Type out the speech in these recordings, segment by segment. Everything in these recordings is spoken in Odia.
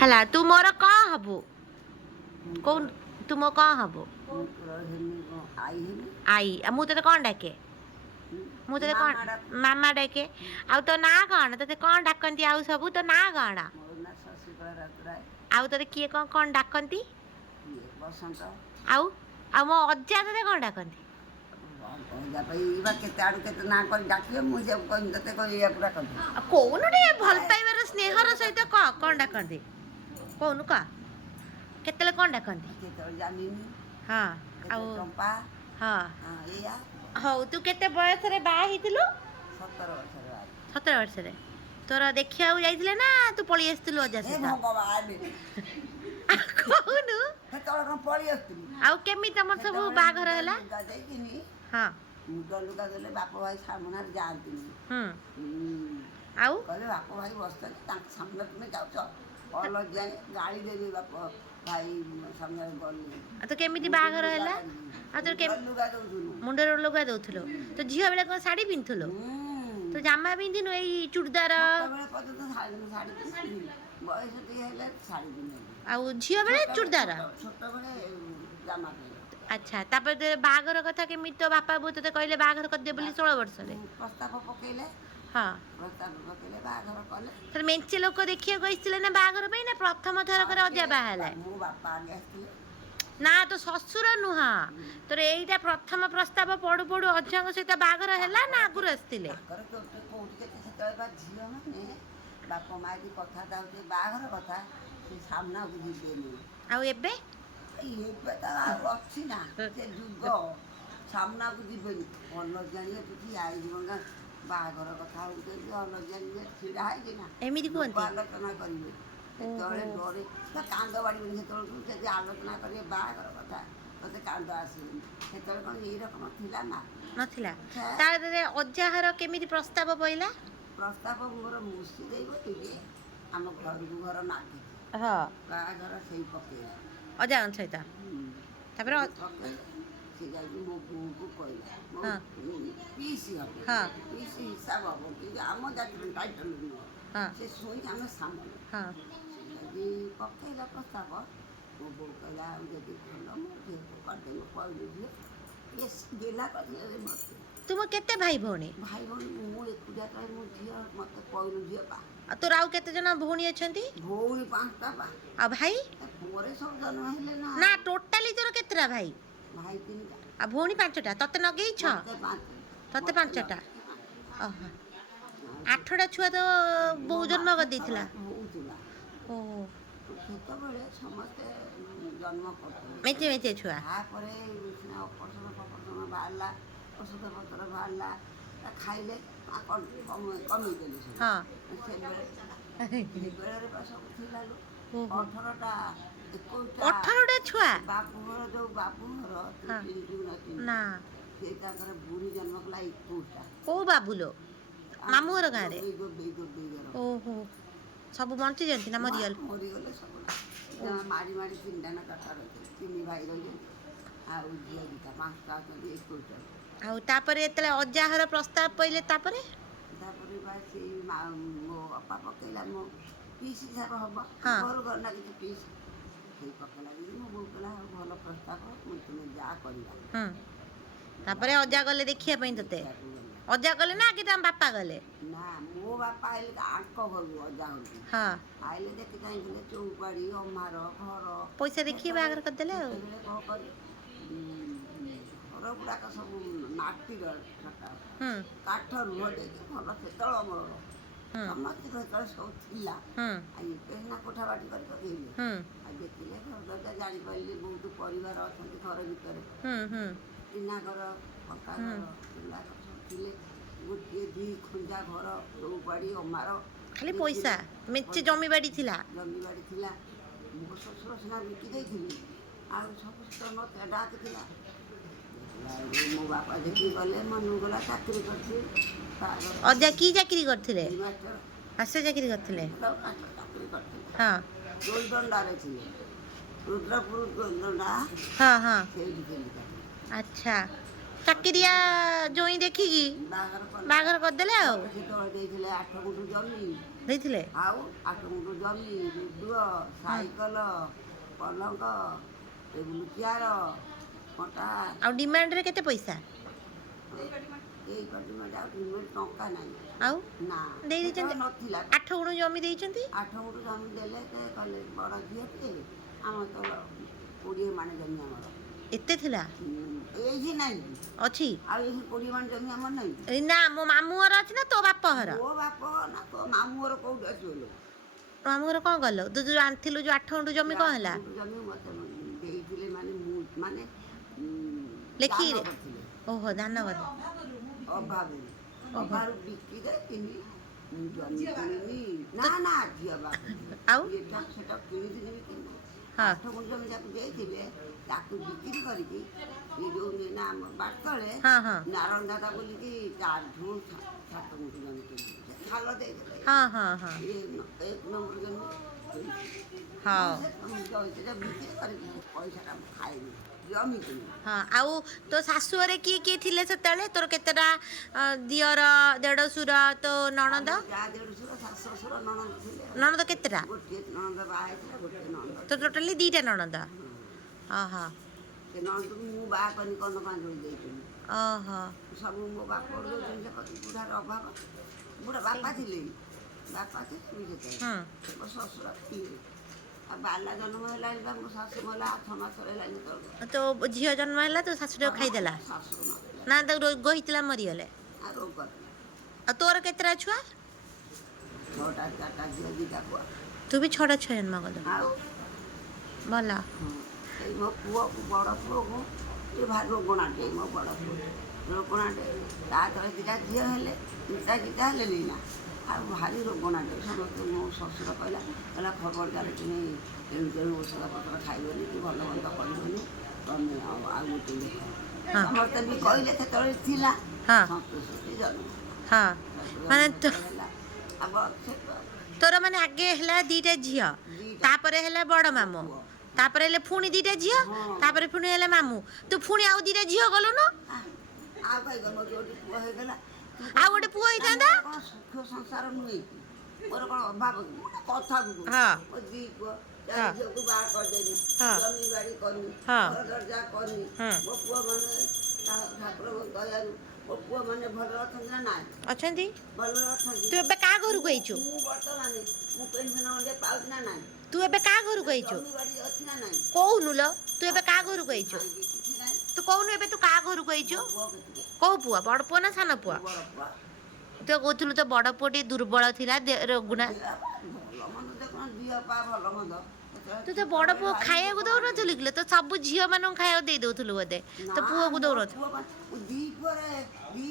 ହେଲା ତୁ ମୋର କ'ଣ ହବୁ କହୁନ ତୁ ମୋ କ'ଣ ହବୁ ଆଈ ମୁଁ ତୋତେ କ'ଣ ଡାକେ ମୁଁ ତୋତେ କ'ଣ ମାମା ଡାକେ ଆଉ ତୋ ନାଁ କ'ଣ ତୋତେ କ'ଣ ଡାକନ୍ତି ଆଉ ସବୁ ତୋ ନାଁ କ'ଣ ଆଉ ତୋତେ କିଏ କ'ଣ କ'ଣ ଡାକନ୍ତି ଆଉ ଆଉ ମୋ ଅଜା ତୋତେ କ'ଣ ଡାକନ୍ତି କହୁନୁ ଟିକେ ଭଲ ପାଇବାର ସ୍ନେହର ସହିତ କହ କ'ଣ ଡାକନ୍ତି କହୁନୁ କହ କେତେବେଳେ କ'ଣ ଡାକନ୍ତି ହଁ ଆଉ ହଁ ହଉ ତୁ କେତେ ବୟସରେ ବାହା ହେଇଥିଲୁ 17 ବର୍ଷରେ ତୋର ଦେଖିବାକୁ ଯାଇଥିଲେ ନା ତୁ ପଳେଇ ଆସିଥିଲୁ ଅଜା ସହିତ କହୁନୁ ଆଉ କେମିତି ତମର ସବୁ ବାହାଘର ହେଲା ହଁ ଲୁଗା ଦେଲେ ବାପ ଭାଇ ସାମ୍ନାରେ ଯାଆନ୍ତିନି ଆଉ କହିଲେ ବାପ ଭାଇ ବସିଛନ୍ତି ତାଙ୍କ ସାମ୍ନାରେ ତୁମେ ଯାଉଛ ଅଲଗା ଗାଳି ଦେବି ବାପ ଭାଇ ସାମ୍ନାରେ ଗଲି ତ କେମିତି ବାହାଘର ହେଲା ଆଉ ତୋର ଲୁଗା ଦଉଥିଲୁ ମୁଣ୍ଡରେ ଲୁଗା ଦଉଥିଲୁ ତ ଝିଅ ବେଳେ କ'ଣ ଶାଢ଼ୀ ପିନ୍ଧୁଥିଲୁ ତ ଜାମା ପିନ୍ଧିନୁ ଏଇ ଚୁଡ଼ିଦାର ବୟସ ଟିକେ ହେଲେ ଶାଢ଼ୀ ପିନ୍ଧି ଆଉ ଝିଅ ବେଳେ ଚୁଡ଼ିଦାର ଛୋଟବେଳେ ଜାମା ପିନ୍ଧି ଆଚ୍ଛା ତାପରେ ବାହାଘର କଥା କେମିତି ତୋ ବାପା ବୋଉ ତୋତେ କହିଲେ ବାହାଘର କରିଦେ ବୋଲି 16 ବର୍ଷରେ ପ୍ରସ୍ତାବ ପକେଇଲେ ହଁ ପ୍ରସ୍ତାବ ପକେଇଲେ ବାହାଘର କଲେ ତାହେଲେ ମେଞ୍ଚେ ଲୋକ ଦେଖିବାକୁ ଆସିଥିଲେ ନା ବାହାଘର ପାଇଁ ନା ପ୍ରଥମ ଥରକରେ ଅଜା ବାହା ହେଲା ମୋ ବାପା ଆଗେ ଆସିଥିଲେ ନା ତୋ ଶ୍ୱଶୁର ନୁହଁ ତୋର ଏଇଟା ପ୍ରଥମ ପ୍ରସ୍ତାବ ପଡୁ ପଡୁ ଅଜାଙ୍କ ସହିତ ବାହାଘର ହେଲା ନା ଆଗରୁ ଆସିଥିଲେ କୋଉଠି କେତେ ସେତେବେଳେ ବା ଝିଅ ମାନେ ବାପ ମା କି କଥା ଯାଉଛି ବାହାଘର କଥା ସେ ସାମ୍ନାକୁ ଯିବେନି ଆଉ ଏବେ ଏବେ ତ ଆଉ ଅଛି ନା ସେ ଯୁଗ ସାମ୍ନାକୁ ଯିବେନି ଭଲ ଜାଣିବେ କିଛି ଆଇଯିବ ନା ବାହାଘର କଥା ହଉଛନ୍ତି ଭଲ ଜାଣିବେ ଛିଡ଼ା ହେଇଛି ନା ଏମିତି କୁହନ୍ତି ଆଲୋଚନା କରିବେ ସେତେବେଳେ ଡରେ କାନ୍ଦ ବାଡ଼ିବେନି ସେତେବେଳକୁ ଯଦି ଆଲୋଚନା କରିବେ ବାହାଘର କଥା ତତେ କାନ୍ଦ ଆସିବନି ସେତେବେଳେ କ'ଣ ଏଇ ରକମ ଥିଲା ନା ନଥିଲା ତାପରେ ଅଜାହାର କେମିତି ପ୍ରସ୍ତାବ ପଇଲା ପ୍ରସ୍ତାବ ମୋର ମୁସି ଦେଇବ ଟିକେ ଆମ ଘରକୁ ଘର ନାଗି ହଁ ବାହାଘର ସେଇ ପକେଇଲା ଅଜାଙ୍କ ସହିତ ତାପରେ ସେ ଯାଇକି ମୋ ବୋଉକୁ କହିଲା ପିଇସି ହବ ପିଇସି ହିସାବ ହବ କିନ୍ତୁ ଆମ ଜାତିର ଟାଇଟଲ ନୁହଁ ସେ ଶୁଣି ଆମେ ସାମଲ ଯଦି ପକେଇଲା ପ୍ରସ୍ତାବ ମୋ ବୋଉ କହିଲା ଆଉ ଯଦି ଭଲ ମୋ ଝିଅକୁ କରିଦେବି କହିଲି ଝିଅ ଗେଲା କରିଦେଲେ ମୋତେ ତୁମ କେତେ ଭାଇ ଭଉଣୀ ଭାଇ ଭଉଣୀ ମୁଁ ଏକୁଟିଆ କରେ ମୋ ଝିଅ ମୋତେ କହିଲୁ ଝିଅ ପା ଆଉ ତୋର ଆଉ କେତେ ଜଣ ଭଉଣୀ ଅଛନ୍ତି ଭଉଣୀ 5ଟା ପା ଆଉ ଭାଇ ପରେ ସବୁ ଜନ୍ମ ହେଲେ ନା ନା ଟୋଟାଲି ତୋର କେତେଟା ଭାଇ ଭାଇ 3ଟା ଆଉ ଭଉଣୀ 5ଟା ତତେ ନଗେଇଛ ତତେ 5ଟା ଓହୋ 8ଟା ଛୁଆ ତ ବୋଉ ଜନ୍ମ କରିଦେଇଥିଲା ଓହୋ ସେତେବେଳେ ସମସ୍ତେ ଜନ୍ମ କରୁଥିଲେ ମେଞ୍ଚେ ମେଞ୍ଚେ ଛୁଆ ତାପରେ ଅପରେସନ ଫପରେସନ ବାହାରିଲା ଔଷଧ ପତ୍ର ବାହାରିଲା ଖାଇଲେ କମେଇଦେଲେ ସେବେଳରେ ସବୁ ଥିଲା 18ଟା 18ଟା ଛୁଆ ବାପୁ ଘର ଯୋଉ ବାପୁ ଘର ନା ସେ ତାଙ୍କର ବୁଢ଼ୀ ଜନ୍ମ କଲା 21ଟା କୋଉ ବାବୁଲୋ ମାମୁଁ ଘର ଗାଁରେ ଓହୋ ସବୁ ବଞ୍ଚିଛନ୍ତି ନା ମରିଗଲେ ସବୁ ମାରି ମାରି 3ଟା ନା 4ଟା ରହିଛନ୍ତି 3 ଭାଇ ରହିଛନ୍ତି ଆଉ ଝିଅ 2ଟା 5ଟା ଅଛନ୍ତି 21ଟା ଆଉ ତାପରେ ଯେତେବେଳେ ଅଜାହର ପ୍ରସ୍ତାବ ପଇଲେ ତାପରେ ବା ସେଇ ମୋ ବାପା ପକେଇଲା ମୋ ପିଇସି ଯାହାର ହବ ଘରୁ ଘର ଲାଗିଛି ପିଇସି ସେଇ ପକେଇଲା ମୋ ବୋଉ କହିଲା ଆଉ ଭଲ ପ୍ରସ୍ତାବ ତୁମେ ଯାହା କରିବା ତାପରେ ଅଜା ଗଲେ ଦେଖିବା ପାଇଁ ତତେ ଅଜା ଗଲେ ନା କି ତମ ବାପା ଗଲେ ନା ମୋ ବାପା ଆଇଲେ ଆଙ୍କ ଘରକୁ ଅଜା ଘରକୁ ଆଇଲେ ଦେଖି ଚାହିଁଥିଲେ ଚଉପାଡ଼ି ଅମାର ଘର ପଇସା ଦେଖିକି ବାହାଘର କରିଦେଲେ ଆଉ ଘର ଗୁଡ଼ାକ ସବୁ ମାଟିର କାଠ ରୁହ ଦେଇକି ଭଲ ସେତେବେଳେ ଅମଳର ସମସ୍ତେ ସେତେବେଳେ ସବୁ ଥିଲା ଆଉ ଏବେ ସିନା କୋଠା ବାଟି କରି ପକେଇଲେ ଆଉ ଦେଖିଲେ ଘର ଜାଣିପାରିଲେ ବହୁତ ପରିବାର ଅଛନ୍ତି ଘର ଭିତରେ ଟିନା ଘର ପକ୍କା ଘର ପିଲା ଘର ସବୁ ଥିଲେ ଗୋଟିଏ 2 ଖଞ୍ଜା ଘର ଚଉପାଡ଼ି ଅମାର ଖାଲି ପଇସା ମେଞ୍ଚେ ଜମିବାଡ଼ି ଥିଲା ମୋ ଶ୍ୱଶୁର ସିନା ବିକି ଦେଇଥିଲି ଆଉ ସବୁ ନଥିଲା ଡାକ ଥିଲା ମୋ ବାପା ଦେଖିକି ଗଲେ ମନକୁ ଗଲା ଚାକିରି କରିଥିଲି ଅଜା କି ଚାକିରି କରିଥିଲେ ମାଷ୍ଟର ଚାକିରି କରିଥିଲେ ଚାକିରି କରିଥିଲେ ଗୋଲଦଣ୍ଡାରେ ଥିଲେ ରୁଦ୍ରପୁର ଗୋଲଦଣ୍ଡା ସେଇଠି ଥିଲି ଆଚ୍ଛା ଚାକିରିଆ ଜୋଇଁ ଦେଖିକି ବାହାଘର କରିଦେଲେ ଆଉ ସେତେବେଳେ ଦେଇଥିଲେ 8 ଗୁଣ୍ଠ ଜମି ଦେଇଥିଲେ? ଆଉ 8 ଗୁଣ୍ଠ ଜମି, ରେଡୁଅ, ସାଇକେଲ, ପଲଙ୍କ, ଟେବୁଲ ଚେୟାର, କଣ୍ଟା। ଆଉ ଡିମାଣ୍ଡରେ କେତେ ପଇସା? ଏଇ ଡିମାଣ୍ଡ ଆଉ ଡିମାଣ୍ଡ ଟଙ୍କା ନାହିଁ। ଆଉ ନା ଦେଇ ସେତେବେଳେ ଦେଇଛନ୍ତି? ନଥିଲା। 8 ଗୁଣ୍ଠ ଜମି ଦେଇଛନ୍ତି? 8 ଗୁଣ୍ଠ ଜମି ଦେଲେ କଲେ ବଡ଼ ଝିଅଟିଏ। ଆମର ତ 20 ମାଣେ ଜମି ଆମର। ଏତେ ଥିଲା? ଏଇଠି ନାହିଁ ଅଛି? ଆଉ ଏଇଠି 20 ମାଣେ ଜମି ଆମର ନାହିଁ। ଏଇ ନା ମୋ ମାମୁଁ ଘର ଅଛି ନା ତୋ ବାପ ଘର? ମୋ ବାପ ନା ତୋ ମାମୁଁ ଘର କୋଉଠି ଆସିବ ଲୋ? ତୋ ମାମୁଁ ଘର କ'ଣ କଲ? ତୁ ଯୋଉ ଆଣିଥିଲୁ ଯୋଉ 8 ଗୁଣ୍ଠ ଜମି କ'ଣ ହେଲା? 8 ଗୁଣ୍ଠ ଜମି ମୋତେ ଦେଇଥିଲେ ମାନେ ମୁଁ ମାନେ ଦାନ ଲେଖିକିରି? କରିଥିଲେ। ଓହୋ, ଦାନ କଲେ। ଅଭାବରୁ ଓହୋ। ଅଭାବରୁ ବିକି ଦେଇଥିଲି। ମୁଁ ଜମି କିଣିନି। ନା ନା ଝିଅ ବାପ ଆଉ? ଏଟା ସେଟା କିଣିଥିଲି ବି କିନ୍ତୁ ହଁ 8 ଗୁଣ୍ଠ ଜମି ଯାକୁ ଦେଇଥିଲେ ତାକୁ ବିକ୍ରି କରିକି ଏ ଯୋଉ ନା ଆମ ବାଟରେ ହଁ ହଁ ନାରାୟଣ ଦାଦା ବୋଲିକି ତାଠୁ 7 ଗୁଣ୍ଠ ଜମି କିଣିଥିଲେ। ଖାଲ ଦେଇଥିଲେ। ହଁ ହଁ ହଁ 1 ନମ୍ବର ଜମି ହଉ। ସେଟା ବିକ୍ରି କରିକି ପଇସାଟା ମୁଁ ଖାଇନି ଜମି କିଣିନି। ହଁ, ଆଉ ତୋ ଶାଶୁ ଘରେ କିଏ କିଏ ଥିଲେ ସେତେବେଳେ? ତୋର କେତେଟା ଦିଅର, ଦେଢ଼ଶୁର, ତୋ ନଣନ୍ଦ? ଆମର ଯାହା ଦେଢ଼ଶୁର, ଶାଶୁ, ଶ୍ୱଶୁର, ନଣନ୍ଦ ଥିଲେ ଆଉ। ନଣନ୍ଦ କେତେଟା? ଗୋଟିଏ ନଣନ୍ଦ ବାହା ହେଇଥିଲା, ଗୋଟିଏ ନଣନ୍ଦ ତ ଥିଲା। ଟୋଟାଲି 2ଟା ନଣନ୍ଦ? ଓହୋ ସେ ନଣନ୍ଦକୁ ମୁଁ ବାହା କରିନି କନ୍ଧମାଞ୍ଚଳି ଦେଇଥିଲି। ଓହୋ। ସବୁ ମୋ ବାପ ଦେଉଛନ୍ତି ସେ ବୁଢ଼ାର ଅଭାବ। ବୁଢ଼ା ବାପା ଥିଲେ, ବାପା ଥିଲେ ବି ସେତେବେଳେ ମୋ ଶ୍ୱଶୁର ଥିଲେ। ଆଉ ବାଲା ଜନ୍ମ ହେଲାଣି ବା ମୋ ଶାଶୁ ମଲା 8 ମାସରେ ହେଲାଣି ତଳକୁ। ତୋ ଝିଅ ଜନ୍ମ ହେଲା, ତୋ ଶାଶୁଟାକୁ ଖାଇଦେଲା? ଶାଶୁ ନଥିଲା ନା ତାକୁ ରୋଗ ହେଇଥିଲା ମରିଗଲେ? ଆଉ ରୋଗ କରିଥିଲା। ଆଉ ତୋର କେତେଟା ଛୁଆ? 6ଟା 4ଟା ଝିଅ 2ଟା ପୁଅ। ତୁ ବି 6ଟା ଛୁଆ ଜନ୍ମ କଲୁ? ଆଉ ଭଲ। ଏଇ ମୋ ପୁଅକୁ ବଡ଼ ପୁଅକୁ ଏ ଭାରି ରୋଗଣାଟେ। ମୋ ବଡ଼ ପୁଅ ରୋଗଣାଟେ। ତା ତଳେ 2ଟା ଝିଅ ହେଲେ 2ଟା ହେଲେନି ନା। ଆଉ ଭାରି ରୋଗଣାଟେ। ସମସ୍ତେ ମୋ ଶ୍ୱଶୁର କହିଲା ଖବରଦାର କିଣି ତେଣୁ ତେଣୁ ଔଷଧ ପତ୍ର ଖାଇବନି କି ଭଲ ମନ୍ଦ କରିବନି, ତମେ ଆଉ ଗୋଟେ ଦେଖ। ସମସ୍ତେ ବି କହିଲେ ସେତେବେଳେ ଥିଲା ହଁ ସନ୍ତୋଷୀ ଜନ୍ମ ହଁ ମାନେ ହେଲା। ଆଉ ତୋର ମାନେ ଆଗେ ହେଲା 2ଟା ଝିଅ, ଦିଟା ତାପରେ ହେଲା ବଡ଼ ମାମୁଁ, ପୁଅ। ତାପରେ ହେଲେ ପୁଣି 2ଟା ଝିଅ, ହଁ ତାପରେ ପୁଣି ହେଲେ ମାମୁଁ। ତୁ ପୁଣି ଆଉ 2ଟା ଝିଅ ଗଲୁନୁ? ଆଉ କହିବ ମୋର ଯୋଉଠି ପୁଅ ହେଇଗଲା। ଆଉ ଗୋଟେ ପୁଅ ହେଇଥାନ୍ତା? ମୋର କ'ଣ ସୁଖ ସଂସାର ନୁହେଁ କି? ମୋର କ'ଣ ଅଭାବ କି? କଥାକୁ କହୁଛି। ହଁ ମୋ 2 ପୁଅ ହଁ ଝିଅକୁ ବାହା କରିଦେଲି, ହଁ ଜମି ବାଡ଼ି କଲି, ହଁ ଘର ଦରଜା କଲି। ହଁ ମୋ ପୁଅମାନେ ଠାକୁରଙ୍କ ଦୟାରୁ ମୋ ପୁଅମାନେ ଭଲରେ ଅଛନ୍ତି ନା ନାହିଁ? ଅଛନ୍ତି। ଭଲରେ ଅଛନ୍ତି। ତୁ ଏବେ କାହା ଘରକୁ ଆଇଛୁ? ମୁଁ ବର୍ତ୍ତମାନ ମୁଁ ପେନ୍ସନ୍ ଖଣ୍ଡେ ପାଉଛି ନା ନାହିଁ? ତୁ ଏବେ କାହା ଘରକୁ ଆଇଛୁ? ଜମି ବାଡ଼ି ଅଛି ନା ନାହିଁ? କହୁନୁ ଲୋ, ତୁ ଏବେ କାହା ଘରକୁ ଆଇଛୁ? କାହିଁକି କିଛି ନାହିଁ। ତୁ କହୁନୁ ଏବେ ତୁ କାହା ଘରକୁ ଆଇଛୁ? ମୋ ପୁଅ କେତିକି କୋଉ ପୁଅ? ବଡ଼ ପୁଅ ନା ସାନ ପୁଅ? ମୋ ବଡ଼ ପୁଅ। ତୁ କହୁଥିଲୁ ତୋ ବଡ଼ ପୁଅ ଟିକେ ଦୁର୍ବଳ ଥିଲା, ରୋଗୁଣା। ଭଲ ମନ୍ଦ ଦେଖୁନ ଦିଅ ପା ଭଲ ମନ୍ଦ। ତୁ ତୋ ବଡ଼ ପୁଅ ଖାଇବାକୁ ଦଉନଥିଲୁ କି? ତ ସବୁ ଝିଅମାନଙ୍କୁ ଖାଇବାକୁ ଦେଇ ଦଉଥିଲୁ ବୋଧେ, ତୋ ପୁଅକୁ ଦଉନଥିଲୁ? ଦି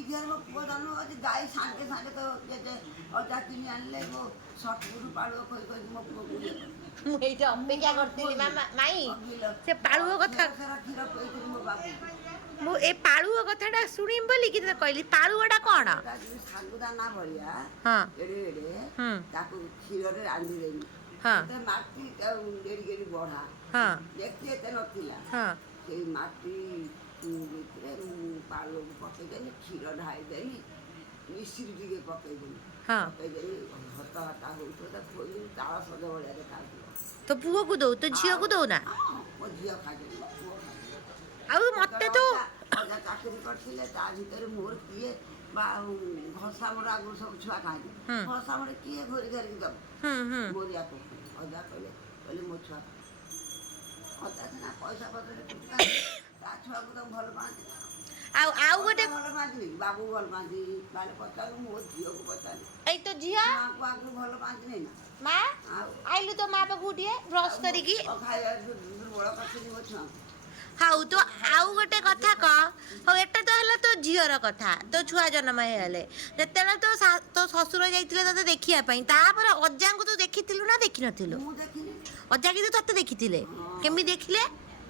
ଝିଅରେ ମୋ ପୁଅ ଜନ୍ମ ଅଛି। ଗାଈ ସାଙ୍ଗେ ସାଙ୍ଗେ ତ ଅଜା କିଣି ଆଣିଲେ ମୋ ସଟପୁରୁ ପାଳୁଅ ଖୋଇ ଖୋଇକି ମୋ ପୁଅକୁ ଇଏ କଲେ। ମୁଁ ଏଇଠି ଅପେକ୍ଷା କରିଥିଲି ମାଇଁ, ସେ ପାଳୁଅ କଥା। କ୍ଷୀର ପିଇଥିଲି ମୋ ବାବୁକୁ। ମୁଁ ଏ ପାଳୁଅ କଥାଟା ଶୁଣିବି ବୋଲିକି ତତେ କହିଲି। ପାଳୁଅଟା କ'ଣ? ଶାଗୁଦାନା ଭଳିଆ ହଁ ଏଡ଼େ ଏଡ଼େ ହୁଁ ତାକୁ କ୍ଷୀରରେ ରାନ୍ଧିଦେବି। ହଁ ଏତେ ମାଟି ଗେଡ଼ି ଗେଡ଼ି ବଢ଼ା ହଁ ଦେଖି ଏତେ ନଥିଲା। ହଁ ସେଇ ମାଟି ଭିତରେ ମୁଁ ପାଳୁଅକୁ ପକେଇଦେଲି, କ୍ଷୀର ଢାଳିଦେଲି, ମିଶ୍ରି ଟିକେ ପକେଇଦେଲି। ହଁ ପକେଇଦେଲି ହତା ହତା ହେଉଥିବ, ତାକୁ ଖୋଲିଲି, ତାଳ ସଜ ଭଳିଆ ଦେଖାଯିବ। ତୋ ପୁଅକୁ ଦଉ, ତୋ ଝିଅକୁ ଦଉନା? ମୋ ଝିଅ ଖାଇଦେଲି, ମୋ ପୁଅ ଖାଇଦେଲି। ଆଉ ମତେ ତ ଅଜା ଚାକିରି କରିଥିଲେ, ତା ଭିତରେ ମୋର କିଏ ବା ଘଷାମୋଡ଼ ଆଗରୁ ସବୁ ଛୁଆ ଖାଆନ୍ତି। ହୁଁ ଘଷାମୋଡ଼ କିଏ ଘୋରି ଘାରିକି ଦେବ? ହୁଁ ହୁଁ ମୋର ୟାକୁ ଅଜା କହିଲେ ମୋ ଛୁଆ ଅଜା ସିନା ପଇସା ପତ୍ରରେ କୁଟୁକାନ୍ତି, ତା ଛୁଆକୁ ତ ଭଲ ପାଆନ୍ତି ନା। ଆଉ ଗୋଟେ ଭଲ ପାଆନ୍ତି, ବାବୁ ଭଲ ପାଆନ୍ତି, ବାଲେ ପଚାରୁ, ମୋ ଝିଅକୁ ପଚାରୁ। ଏଇ ତୋ ଝିଅ ମାଆକୁ ଆଗରୁ ଭଲ ପାଆନ୍ତିନି ନା। ମା ଆଉ ଆଇଲୁ ତୋ ମା ପାଖକୁ ଟିକେ ବ୍ରସ୍ କରିକି। ଖାଇବା ଦୁର୍ବଳ କରିଥିଲି ମୋ ଛୁଆଙ୍କୁ। ହଉ ତୁ ଆଉ ଗୋଟେ କଥା କହ। ହଉ ଏଟା ତ ହେଲା ତୋ ଝିଅର କଥା, ତୋ ଛୁଆ ଜନ୍ମ ହେଇଗଲେ। ଯେତେବେଳେ ତୋ ଶ୍ୱଶୁର ଯାଇଥିଲେ ତୋତେ ଦେଖିବା ପାଇଁ, ତାପରେ ଅଜାଙ୍କୁ ତୁ ଦେଖିଥିଲୁ ନା ଦେଖିନଥିଲୁ? ମୁଁ ଦେଖିଲି। ଅଜା କିନ୍ତୁ ତତେ ଦେଖିଥିଲେ? ହଁ। କେମିତି ଦେଖିଲେ?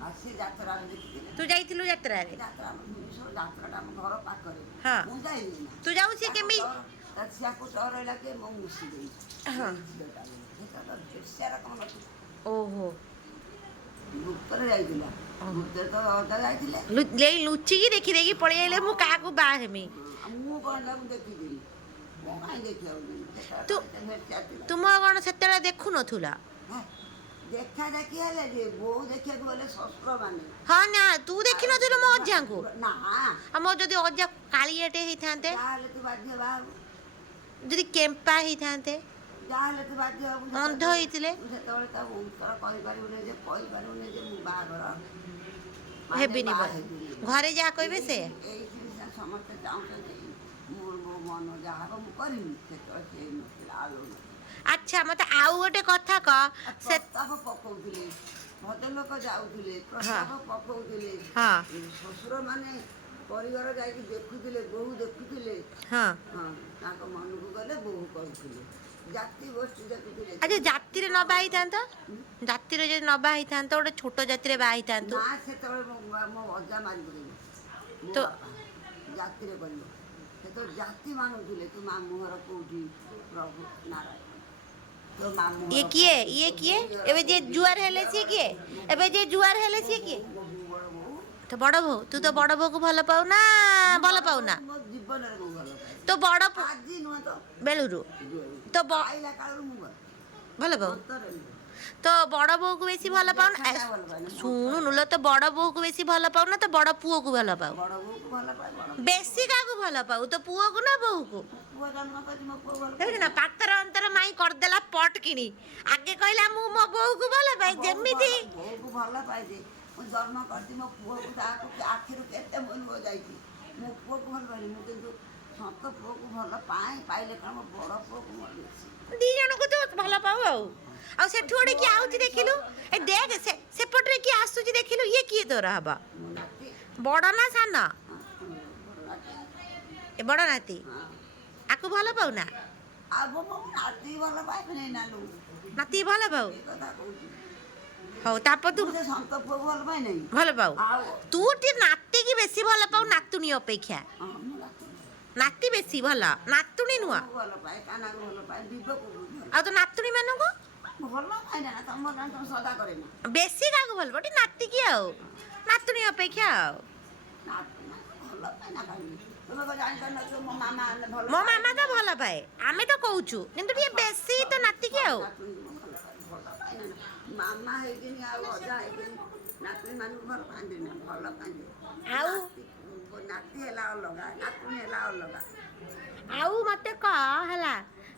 ଆଉ ସେ ଯାତ୍ରାରେ ଦେଖିଥିଲେ। ତୁ ଯାଇଥିଲୁ ଯାତ୍ରାରେ? ଯାତ୍ରା ଆମ ଭୁବନେଶ୍ୱର ଯାତ୍ରାଟା ଆମ ଘର ପାଖରେ। ହଁ ମୁଁ ଯାଇନି ନା। ତୁ ଯାଉ ସିଏ କେମିତି? ସିଆକୁ ଚର ରହିଲା କିଏ ମୋ ମୁସି ଦେଇଛି। ହଁ ଝିଅଟା ସେଟା ତ ଢେସିଆର କ'ଣ ନଥିଲା। ଓହୋ ଗୁପ୍ତରେ ଯାଇଥିଲା। ଗୁପ୍ତରେ ତ ଅଜା ଯାଇଥିଲେ। ଲୁଚିକି ଦେଖିଦେଇକି ପଳେଇ ଆଇଲେ, ମୁଁ କାହାକୁ ବାହା ହେମି। ଆଉ ମୁଁ କ'ଣ ତାକୁ ଦେଖିଥିଲି? ମୁଁ କାହିଁ ଦେଖିବାକୁ ଯିବି? ତୁ ତୁମ କ'ଣ ସେତେବେଳେ ଦେଖୁନଥିଲ? ଦେଖା ଦେଖି ହେଲେ ଯେ ବୋଉ ଦେଖିବାକୁ ଗଲେ ଶ୍ୱଶୁର ମାନେ। ହଁ ନା ତୁ ଦେଖିନଥିଲୁ ମୋ ଅଜାଙ୍କୁ? ନା ଆଉ ମୋ ଯଦି ଅଜା କାଳିଆଟେ ହେଇଥାନ୍ତେ, ଯାହାହେଲେ ତୁ ବାଧ୍ୟ ବାହାବୁ, ଯଦି କେମ୍ପା ହେଇଥାନ୍ତେ, ଯାହାହେଲେ ତୁ ବାଧ୍ୟ ହବୁ। ଅନ୍ଧ ହେଇଥିଲେ ମୁଁ ସେତେବେଳେ ତା ଉତ୍ତର କହିପାରିବୁନି ଯେ ମୁଁ ବାହାଘର ହେବିନି ବୋଲି। ଘରେ ଯାହା କହିବେ ସେ ଏଇଠି ସମସ୍ତେ ଚାହୁଁଛନ୍ତି ମୋ ମନ ଯାହା ହବ ମୁଁ କରିବି। ସେତେବେଳେ ସେ ନଥିଲା, ଆଳୁ ନଥିଲା। ଆଚ୍ଛା ମତେ ଆଉ ଗୋଟେ କଥା କହ। ସେ ପ୍ରସ୍ତାବ ପକଉଥିଲେ, ଭଦ୍ରଲୋକ ଯାଉଥିଲେ, ପ୍ରସ୍ତାବ ପକଉଥିଲେ, ହଁ ଶ୍ୱଶୁର ମାନେ ପରିବାର ଯାଇକି ଦେଖୁଥିଲେ, ବୋହୂ ଦେଖୁଥିଲେ। ହଁ ହଁ ତାଙ୍କ ମନକୁ ଗଲେ ବୋହୂ କରୁଥିଲେ, ଜାତି ଗୋଷ୍ଠୀ ଦେଖୁଥିଲେ। ଆଚ୍ଛା ଜାତିରେ ନ ବାହା ହେଇଥାନ୍ତ? ଜାତିରେ ଯଦି ନ ବାହା ହେଇଥାନ୍ତ, ଗୋଟେ ଛୋଟ ଜାତିରେ ବାହା ହେଇଥାନ୍ତୁ। ନା ସେତେବେଳେ ମୋ ଅଜା ମାରିପକେଇଲେ ମୋ ତ ବାପା ଜାତିରେ କରିବ। ସେତେବେଳେ ଜାତି ମାନୁଥିଲେ। ତୁ ମାମୁଁ ଘର କୋଉଠି? ପ୍ରଭୁ ନାରାୟଣ। ଇଏ କିଏ? ଇଏ କିଏ? ଏବେ ଯେ ଜୁଆର ହେଲେ ସିଏ କିଏ? ଏବେ ଯେ ଜୁଆର ହେଲେ ସିଏ କିଏ? ତ ବଡ଼ ବୋଉ। ତୁ ତ ବଡ଼ ବୋଉକୁ ଭଲ ପାଉ ନା ଭଲ ପାଉନା? ମୋ ଜୀବନରେ ମୁଁ ଭଲ ପାଏ। ତ ବଡ଼ ଆଜି ନୁହେଁ ତ ବେଳୁରୁ ତ ଆଇଲା କାଳରୁ ମୁଁ ଭଲ ପାଉ। ଅନ୍ତରରେ ନୁହେଁ। ତ ବଡ଼ ବୋଉକୁ ବେଶୀ ଭଲ ପାଉନା? ଭଲ ପାଏନି। ଶୁଣୁନୁ ଲୋ, ତ ବଡ଼ ବୋଉକୁ ବେଶୀ ଭଲ ପାଉନା ତ ବଡ଼ ପୁଅକୁ ଭଲ ପାଉ? ବଡ଼ ବୋଉକୁ ଭଲ ପାଏ। ବଡ଼ ବେଶୀ କାହାକୁ ଭଲ ପାଉ? ତ ପୁଅକୁ ନା ବୋଉକୁ? ପୁଅ ଜନ୍ମ କରିଛି, ମୋ ପୁଅ ଭଲ ପାଏ। ଦେଖୁଛୁ ନା ପାତର ଅନ୍ତର ମାଇଁ କରିଦେଲା ପଟ୍ କିଣି। ଆଗେ କହିଲା ମୁଁ ମୋ ବୋଉକୁ ଭଲ ପାଏ। ଯେମିତି ବୋଉକୁ ଭଲ ପାଏ ଯେ ମୁଁ ଜନ୍ମ କରିଛି ମୋ ପୁଅକୁ, ତାକୁ ଆଖିରୁ କେତେ ଲୁହ ଯାଇଛି। ମୋ ପୁଅକୁ ଭଲ ପାଏନି ମୁଁ, କିନ୍ତୁ ସତ ପୁଅକୁ ଭଲ ପାଇଲେ କ'ଣ ମୋ ବଡ଼ ପୁଅକୁ ଭଲ ବେଶୀ। ଦି ଜଣଙ୍କୁ ତୁ ଭଲ ପାଉ ଆଉ। ଆଉ ସେଠୁ ଗୋଟେ କିଏ ଆଉଛି ଦେଖିଲୁ? ଏ ଦେଖ ସେପଟରେ କିଏ ଆସୁଛି ଦେଖିଲୁ? ଇଏ କିଏ ତୋର ହବ? ମୋ ନାତି। ବଡ଼ ନା ସାନ? ବଡ଼ ନାତି। ଏ ବଡ଼ ନାତି। ହଁ। ଆକୁ ଭଲ ପାଉନା? ଆଉ ମୋ ନାତି ଭଲ ପାଇବେନି ନା ଲୋ। ନାତି ଭଲ ପାଉ? ଏ କଥା କହୁଛି। ହଉ ତାପରେ ତୁ ମୁଁ ସେ ସନ୍ତ ପୁଅକୁ ଭଲ ପାଏ ନାହିଁ। ଭଲ ପାଉ? ଆଉ ତୁ ଟିକେ ନାତିକି ବେଶୀ ଭଲ ପାଉ ନାତୁଣୀ ଅପେକ୍ଷା। ହଁ ମୁଁ ନାତି ନାତି ବେଶୀ ଭଲ, ନାତୁଣୀ ନୁହଁ। ଭଲ ପାଏ, କାନାକୁ ଭଲ ପାଏ, ବିବେକୁ ଭଲ ଆଉ ତ ନାତୁଣୀ ମାନଙ୍କୁ ଭଲ ପାଏ ନା। ତମ ସଦା କରେ ନା। ବେଶୀ କାହାକୁ ଭଲ ପାଉ? ଟିକେ ନାତିକି ଆଉ ନାତୁଣୀ ଅପେକ୍ଷା ଆଉ। ନାତି ଭଲ ପାଏ ନା କାହିଁକି? ତୁମେ କ'ଣ ଜାଣିପାରୁନଥିବ ମୋ ମାମା ଭଲ ମୋ ମାମା ତ ଭଲ ପାଏ, ଆମେ ତ କହୁଛୁ, କିନ୍ତୁ ଟିକେ ବେଶୀ ତ ନାତିକି ଆଉ। ନାତୁଣୀକୁ ଭଲ ପାଏ ନା। ମାମା ହେଇକିନି ଆଉ ଅଜା ହେଇକିନି ନାତୁଣୀ ମାନଙ୍କୁ ଭଲ ପାଆନ୍ତି ନା? ଭଲ ପାଆନ୍ତି। ଆଉ ନାତି ହେଲା ଅଲଗା, ନାତୁଣୀ ହେଲା ଅଲଗା। ଆଉ ମତେ କହ ହେଲା,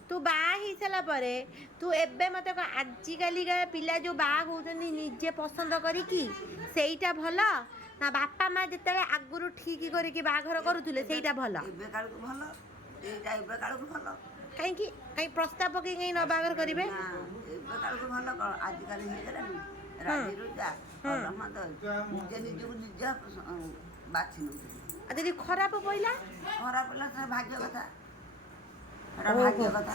ତୁ ବାହା ହେଇସାରିଲା ପରେ ତୁ ଏବେ ମତେ କହ, ଆଜିକାଲିକା ପିଲା ଯୋଉ ବାହା ହଉଛନ୍ତି ନିଜେ ପସନ୍ଦ କରିକି, ସେଇଟା ଭଲ ନା ବାପା ମା ଯେତେବେଳେ ଆଗରୁ ଠିକ କରିକି ବାହାଘର କରୁଥିଲେ ସେଇଟା ଭଲ? ଏବେ କାଳକୁ ଭଲ, ଏଇଟା ଏବେ କାଳକୁ ଭଲ। କାହିଁକି ପ୍ରସ୍ତାବ ପକେଇ କାହିଁ ନ ବାହାଘର କରିବେ? ନା ଏବେ କାଳକୁ ଭଲ କ'ଣ? ଆଜିକାଲି ହେଇଗଲାଣି ରାଜି ରୁଜା ଭଲ ମନ୍ଦ, ନିଜେ ନିଜକୁ ନିଜ ବାଛି ନେଉଛନ୍ତି। ଆଉ ଯଦି ଖରାପ ପଇଲା? ଖରାପ ହେଲା ସେଟା ଭାଗ୍ୟ କଥା। ସେଟା ଭାଗ୍ୟ କଥା।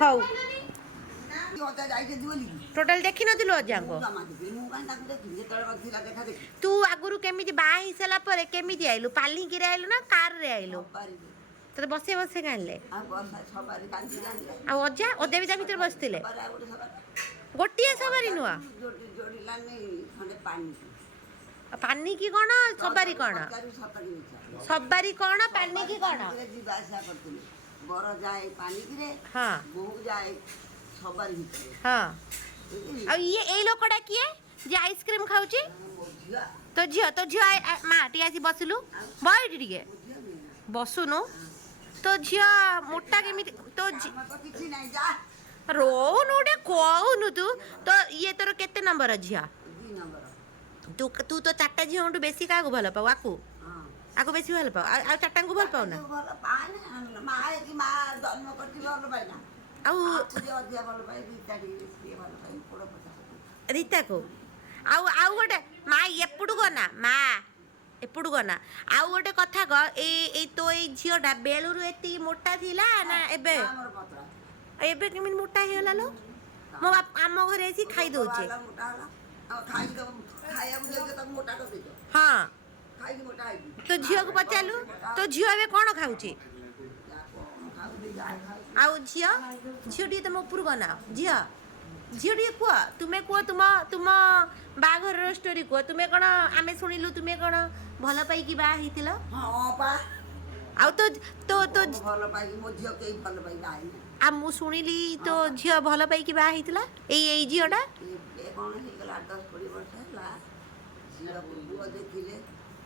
ହଉ ଅଜା ଯାଇଛନ୍ତି ବୋଲି ଟୋଟାଲ ଦେଖିନଥିଲୁ ଅଜାଙ୍କୁ? ମୁଁ ଜମା ଦେଖିନି। ମୁଁ କାହିଁ ତାକୁ ଦେଖିନି? ଯେତେବେଳେ ଥିଲା ଦେଖା ଦେଖି। ତୁ ଆଗରୁ କେମିତି ବାହା ହେଇସାରିଲା ପରେ କେମିତି ଆଇଲୁ? ପାଲିଙ୍କିରେ ଆଇଲୁ ନା କାରରେ ଆଇଲୁ? ସବାରିରେ। ତତେ ବସେଇ ବସେଇ ଆଣିଲେ? ଆଉ ବର୍ଷା ସବାରି କାନ୍ଦି ଆଣିଲେ। ଆଉ ଅଜା ତା ଭିତରେ ବସିଥିଲେ? ସବାରି ଆଉ ଗୋଟେ ସବାରି। ଗୋଟିଏ ସବାରି ନୁହଁ? ଯୋଡ଼ିଲାନି ଖଣ୍ଡେ ପାଣି। ପାନିକି କ'ଣ ସବାରି କ'ଣ? ସତକି ମିଛ। ସବାରି କ'ଣ ପାନିକି କ'ଣ? ଯିବା ଆସିବା କରୁଥିଲେ। ବର ଯାଏ ପାଣିକିରେ, ହଁ ବୋହୂ ଯାଏ ସବାରି ଭିତରେ। ହଁ। ବୁଝିଲି? ଆଉ ଏଇ ଲୋକଟା କିଏ ଯେ ଆଇସ୍କ୍ରିମ ଖାଉଛି? ମୋ ଝିଅ, ତୋ ଝିଅ ମା ଟିକେ ଆସି ବସିଲୁ, ବହ ଏଠି ଟିକେ ମୋ ଝିଅ ନୁହେଁ ନା। ବସୁନୁ। ତୋ ଝିଅ ମୋଟା କେମିତି? ତୋ ଆମର ତ କିଛି ନାହିଁ, ଯା। ରହୁନୁ ଗୋଟେ କହୁନୁ ତୁ। ତ ତୋର କେତେ ନମ୍ବର ଝିଅ? 2 ନମ୍ବର। ତୁ ତ 4ଟା ଝିଅଙ୍କଠୁ ବେଶୀ କାହାକୁ ଭଲ ପାଉ? ହଁ। ଆକୁ ବେଶୀ ଭଲ ପାଉ? ଆଉ 4ଟାଙ୍କୁ ଭଲ ପାଉ ନା? ଭଲ ପାଏ ନା। ମା ହେଇକି ମା ଜନ୍ମ କରିଛି ଭଲ ପାଏ ନା। ଆଉ ଅଧିକା ଭଲ ପାଏ, ରୀତା ଟିକେ ସିଏ ଭଲ ପାଏ, ପୋଡ଼ ପଚା। ରୀତାକୁ ଆଉ ଗୋଟେ ମା ଏପଟୁ ଗନା, ମା ଏପଟୁ ଗନା। ଆଉ ଗୋଟେ କଥା କହ, ଏଇ ତୋ ଏଇ ଝିଅଟା ବେଳୁରୁ ଏତିକି ମୋଟା ଥିଲା ନା ଏବେ? ଆମର ପତଳା। ଏବେ କେମିତି ମୋଟା ହେଇଗଲା ଲୋ? ମୋ ବାପା ଆମ ଘରେ ଆସି ଖାଇ ଦଉଛି। ମୋଟା ହେଲା। ଆଉ ଖାଇବାକୁ ଦେଇଛ ତାକୁ ମୋଟା କରିଦେଇଛ। ହଁ ଖାଇକି ମୋଟା ହେଇଛି। ତୋ ଝିଅକୁ ପଚାରିଲୁ, ତୋ ଝିଅ ଏବେ କ'ଣ ଖାଉଛି? ଆଉ ଝିଅ ଟିକେ ତମ ଉପରୁ ଗନା। ଝିଅ ଟିକେ କୁହ, ତୁମେ କୁହ ତୁମ ବାହାଘରର ଷ୍ଟୋରି କୁହ। ତୁମେ କ'ଣ, ଆମେ ଶୁଣିଲୁ ତୁମେ କ'ଣ ଭଲ ପାଇକି ବାହା ହେଇଥିଲ? ହଁ ପା। ଆଉ ତ ଭଲ ପାଇକି ମୋ ଝିଅ କେହି ଭଲ ପାଇ ବାହା ହେଇନି। आ मु शुणिली तो झियो भल पाई बाहा होइतिला एई झियोटा ଏବେ କ'ଣ ହେଇଗଲା 10-20 ବର୍ଷ ହେଲା ଝିଅକୁ ପୁଅ ଦେଖିଲେ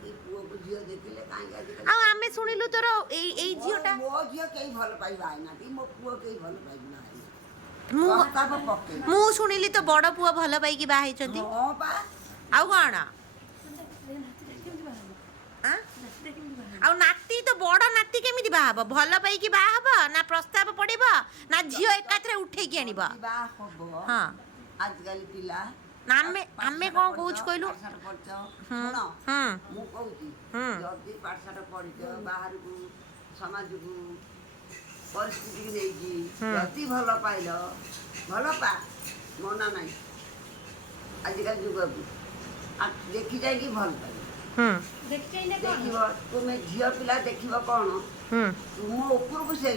ଏ ପୁଅକୁ ଝିଅ ଦେଖିଲେ କାହିଁକି ଆଜିକାଲି आ आमे शुणिलु तोर एई झियोटा ମୋ ଝିଅ କେହି ଭଲ ପାଇବା ହେଇନାହାନ୍ତି ମୋ ପୁଅ କେହି ଭଲ ପାଇବା मु ହେଇନାହାନ୍ତି मु शुणिली तो बड़ पुओ भल पाई बाहा होइचंती ହଁ ପା आउ कोन आउ नाती तो बड़ नाती केमिति बाहा हबो भल पाई बाहा हबो ना प्रस्ताव पड़िबो ना झियो एकाथरे उठेई की आनिबो ବାହା ହବ हां ଆଜିକାଲି ପିଲା ना आमे कोन कहूच कहलु ପାଠଶାଠ ପଢିଛ ଶୁଣ ମୁଁ କହୁଛି ଯଦି ପାଠଶାଠ ପଢିଛ ବାହାରକୁ ସମାଜକୁ ପରିସ୍ଥିତିକି ନେଇକି ଯଦି ଭଲ ପାଇଲ ଭଲ ପା ମନା ନାହିଁ ଆଜିକାଲି ଯୁଗକୁ ଦେଖି ଯାଇକି ଭଲ ପାଇଲ ଦେଖିବ ତୁମେ ଝିଅ ପିଲା ଦେଖିବ କ'ଣ ତୁମ ଉପରକୁ ସେ